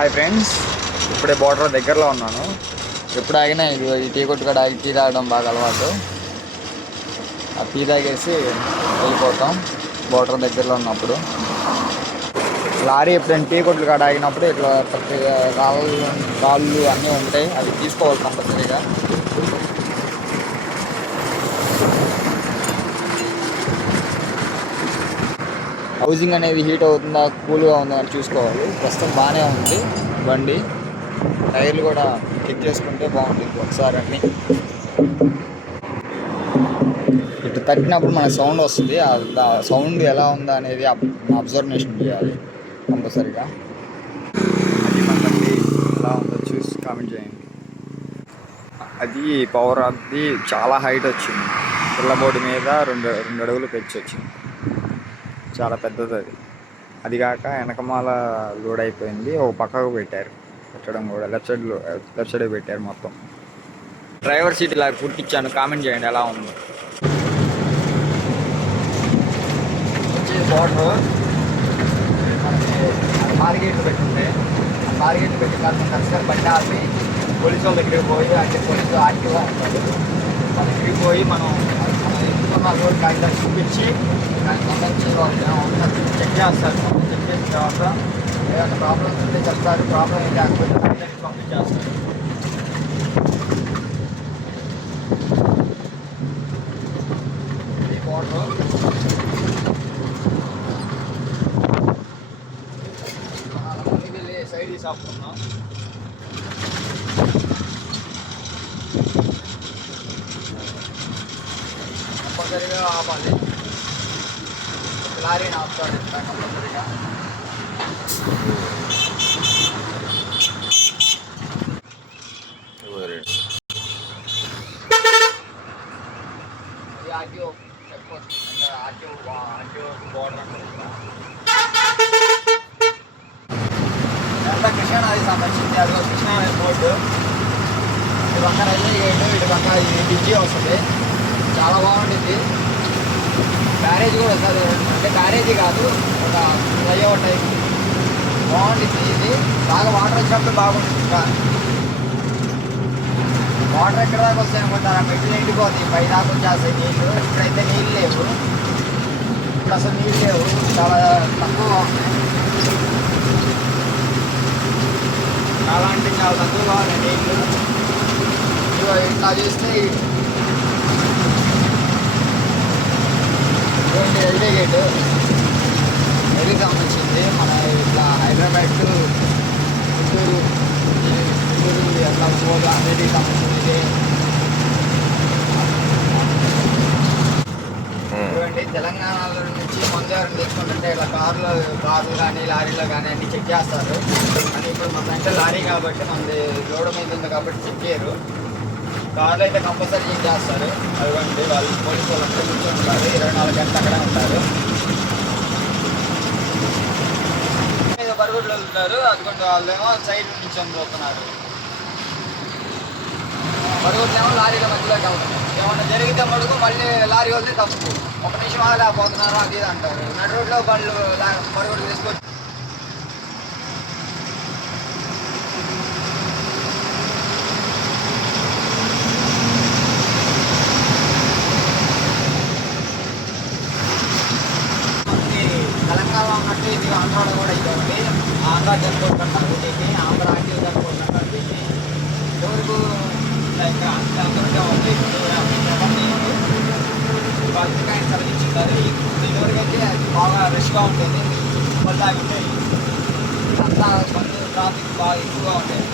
Hi friends, ఇప్పుడే border దగ్గరలో ఉన్నాను. ఎప్పుడు ఆగినా ఈ టీ కొట్టు కాడ ఆగి టీ తాగడం బాగా అలవాటు. ఆ టీ తాగేసి వెళ్ళిపోతాం బోర్డర్ దగ్గరలో ఉన్నప్పుడు. లారీ ఎప్పుడైనా టీ కొట్లు కాడ ఆగినప్పుడు ఇట్లా రాళ్ళు అన్నీ ఉంటాయి, అవి తీసుకోవాలి కంపల్సరీగా. హౌసింగ్ అనేది హీట్ అవుతుందా కూల్గా ఉందా అని చూసుకోవాలి. ప్రస్తుతం బాగానే ఉంది బండి. టైర్లు కూడా చెక్ చేసుకుంటే బాగుంటుంది ఒకసారి అన్ని. ఇటు తట్టినప్పుడు మనకు సౌండ్ వస్తుంది. ఆ సౌండ్ ఎలా ఉందా అనేది అబ్జర్వేషన్ చేయాలి కంపల్సరీగా. అది మన బండి ఎలా ఉందో చూసి కామెంట్ చేయండి. అది పవర్ అది చాలా హైట్ వచ్చింది. పిల్లబోర్డు మీద రెండు అడుగులు పెంచి వచ్చింది. చాలా పెద్దది అది. అది కాక వెనకమాల లోడ్ అయిపోయింది. ఒక పక్కకు పెట్టడం కూడా లెఫ్ట్ సైడ్ పెట్టారు మొత్తం. డ్రైవర్ సీట్ ఇలా కుట్టించాను, కామెంట్ చేయండి ఎలా ఉందో. వాటర్ మార్గేట్లు పెట్టుంటే ఆ మార్గేట్లు పెట్టి కాదు ఖచ్చితంగా బండి ఆపి పోలీసు వాళ్ళ దగ్గరికి పోయి, అంటే పోలీసు ఆర్టీఓ ఉంటాడు, వాళ్ళ దగ్గరికి పోయి మనం ఎంచుకున్న రోడ్ కాగితాలు చూపించి దానికి సంబంధించి వాళ్ళు చెక్ చేస్తారు. చెక్ చేసిన తర్వాత ఏదైనా ప్రాబ్లమ్స్ ఉంటే చెప్తారు. ప్రాబ్లం ఏం లేకపోతే కాగితానికి పంపించేస్తారు. ఈ వాటర్ సైడ్ తీసుకున్నాం. కంపల్సరీగా ఆపాలి. లారీని ఆపుతాడు కంపల్సరీగా. ఇది ఆర్టీఓ చెక్ పోస్ట్, అంటే ఆర్టీఓ బోర్డర్ అంటారు. ఎంత కృష్ణానది సంబంధించింది. అది కృష్ణానది బోర్డు. ఇటు పక్క రైల్వే గేటు, ఇటు పక్క బ్రిడ్జి వస్తుంది. చాలా బాగుంటుంది. బ్యారేజ్ కూడా వస్తుంది, అంటే బ్యారేజీ కాదు, ఒక ఫ్లైఓవర్ టైప్ బాగుంటుంది. ఇది బాగా వాటర్ వచ్చినప్పుడు బాగుంటుంది. ఇంకా వాటర్ ఎక్కడ దాకా వస్తాయి అనుకుంటారా? మెట్లు ఎండిపోతాయి, పై దాకా వచ్చేస్తాయి నీళ్ళు. ఇప్పుడైతే నీళ్ళు లేవు, ఇప్పుడు అసలు నీళ్ళు లేవు, చాలా తక్కువ ఉన్నాయి. చాలా అంటే చాలా తక్కువగా ఉన్నాయి నీళ్ళు. ఇట్లా చేస్తే రైల్వే గేటు రైల్వే సంబంధించింది. మన ఇట్లా హైదరాబాద్ టు గుంటూరు అట్లా పోగా రైల్వే సంబంధించింది. చూడండి, తెలంగాణలో నుంచి మందు ఎవరైనా తీసుకుంటుంటే ఇలా కార్లు కానీ లారీలో కానీ అన్ని చెక్ చేస్తారు. అని ఇప్పుడు మన అంటే లారీ కాబట్టి మనది రోడ్డు మీద ఉంది కాబట్టి చెక్ చేయరు. కార్లు అయితే కంపల్సరీ చెక్ చేస్తారు. అదిగోండి, వాళ్ళు పోలీసు వాళ్ళు అంతా కూర్చొని ఉంటారు, 24 గంటలు అక్కడే ఉంటారు. మీద బరుగుడ్లు వెళ్తారు. అదిగోండి, వాళ్ళేమో సైడ్ నుంచి పోతున్నారు. బరుగుడ్లేమో లారీల మధ్యలోకి వెళ్తారు. ఏమన్నా జరిగితే మడుగు మళ్ళీ లారీ వదిలి తప్పు, ఒక నిమిషం ఆగలేకపోతున్నారు అది ఇది అంటారు. నడు రోడ్లో బళ్ళు బరుగుడ్లు తీసుకొచ్చి తెలంగాణ ఉన్నట్టు ఇది ఆంధ్రాలో కూడా ఇవ్వండి. ఆంధ్ర జరుపుకుంటున్నారు దీన్ని, ఆంధ్ర ఆంటీ జరుపుకుంటున్నారు దీన్ని. ఎవరికి ఇంకా అందరికీ ఉంది. వాళ్ళకి ఆయన చదివించుంటారు. ఇదివరకైతే అది బాగా రష్గా ఉంటుంది. మళ్ళీ ఆగితే అంతా ట్రాఫిక్ బాగా ఎక్కువగా ఉండేది.